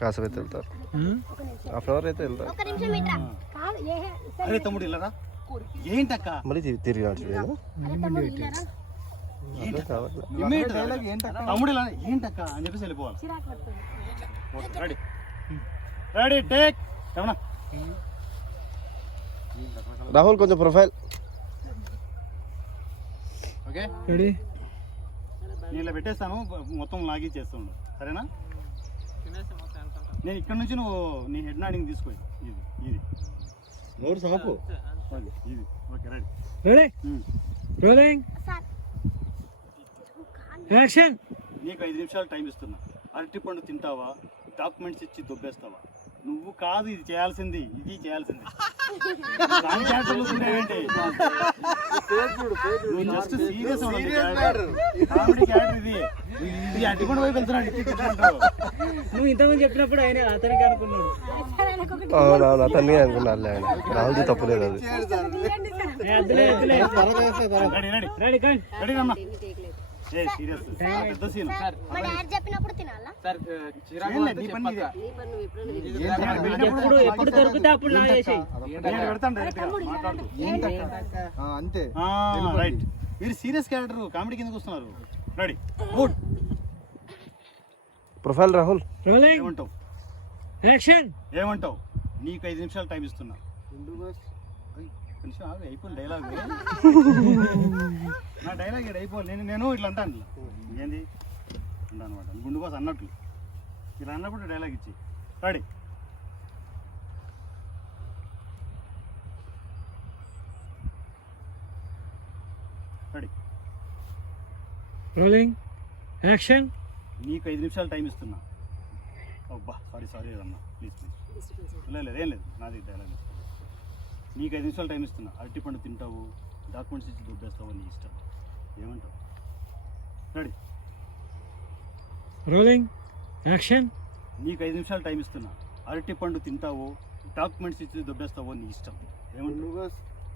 కాసేపు వెళ్తారు. Half hour అయితే వెళ్తారు. తమ్ముడు ఇల్లరా? ఏంటక్క? మళ్ళీ తిరిగి తమ్ముడు ఇలా ఏంటక్క? అని చెప్పేసి వెళ్ళిపోవాలి. రెడీ. Ready take. ఏమన్నా? రాహుల్ కొంచెం ప్రొఫైల్. ఓకే? రెడీ. నేను ఇలా పెట్టేస్తాను. మొత్తం లాగి చేస్తుండు సరేనా? నేను ఇక్కడ నుంచి నువ్వు నీ హెడ్ నాడింగ్ తీసుకో ఇది ఇది. నోరు సమపు ఓకే ఇది. Okay ready ready rolling sir action నీకు ఐదు నిమిషాలు టైం ఇస్తున్నా. అరటి పండు తింటావా? డాక్యుమెంట్స్ ఇచ్చి దొబ్బేస్తావా? నువ్వు కాదు ఇది చేయాల్సింది ఇది చేయాల్సింది? నువ్వు జస్ట్ సీరియస్ కామెడీ క్యారెక్టర్ ఇది. ఇది అడ్డుకుండా వైపు వెళ్తున్నాడు. నువ్వు ఇంతకుముందు చెప్పినప్పుడు ఆయన అతనికి అనుకున్నాడు. అవునవును అతన్ని అనుకున్నాను ఆయన రాహుల్ది తప్పులేదు అది. రెడీ రెడీ రెడీ అమ్మా మా డాడీ చెప్పినప్పుడు తినాలా. ఎప్పుడు ఎప్పుడు దొరికితే అప్పుడు నా చేసి మాట్లాడుతూ అంతే. రైట్ మీరు సీరియస్ క్యారెక్టర్ కామెడీ కిందకు వస్తున్నారు. Ready good profile Rahul. ఏమంటావు? యాక్షన్ ఏమంటావు? నీకు ఐదు నిమిషాలు టైం ఇస్తున్నా. అయిపోయింది డైలాగ్ డైలాగ్ ఇక్కడ అయిపోవాలి. నేను నేను ఇట్లా అంటాను ఏంది? అనమాట. గుండు బాస్ అన్నట్లు. ఇలా అన్నప్పుడు డైలాగ్ ఇచ్చి. రెడీ రెడీ రోలింగ్ యాక్షన్ నీకు ఐదు నిమిషాలు టైం ఇస్తున్నా. అబ్బా సారీ సారీ అమ్మా ప్లీజ్ ప్లీజ్ లేదు లేదు ఏం లేదు. నాది డైలాగ్ నీకు ఐదు నిమిషాలు టైం ఇస్తున్నా. అరటి పండు తింటావు డాక్యుమెంట్స్ ఇచ్చి దుబ్బేస్తావు నీ ఇష్టం. ఏమంటావు? రెడీ. రోలింగ్ యాక్షన్ నీకు ఐదు నిమిషాలు టైం ఇస్తున్నా. అరటి పండు తింటావు డాక్యుమెంట్స్ ఇచ్చి దుబ్బేస్తావు నీ ఇష్టం.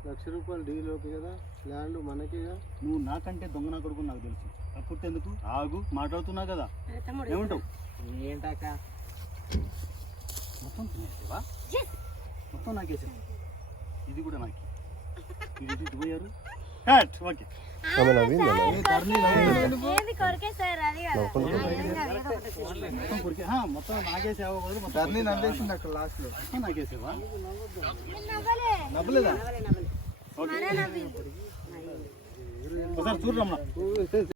లక్ష రూపాయలు డీలోకి కదా? ల్యాండ్ మనకి నువ్వు నాకంటే దొంగ నా కొడుకు నాకు తెలుసు. ఎందుకు ఆగు మాట్లాడుతున్నా కదా. ఏమంటావు? ఏంటక్క? మొత్తం తినేసేవా? మొత్తం నాకేసావు ఇది కూడా నాకే. ఇది పోయారు? ఓకే ఆమె నవ్వింది టర్నీ నవ్వేసింది అక్కడ లాస్ట్లో నాకేసావా నవ్వలేదా? ఒకసారి చూడమ్మా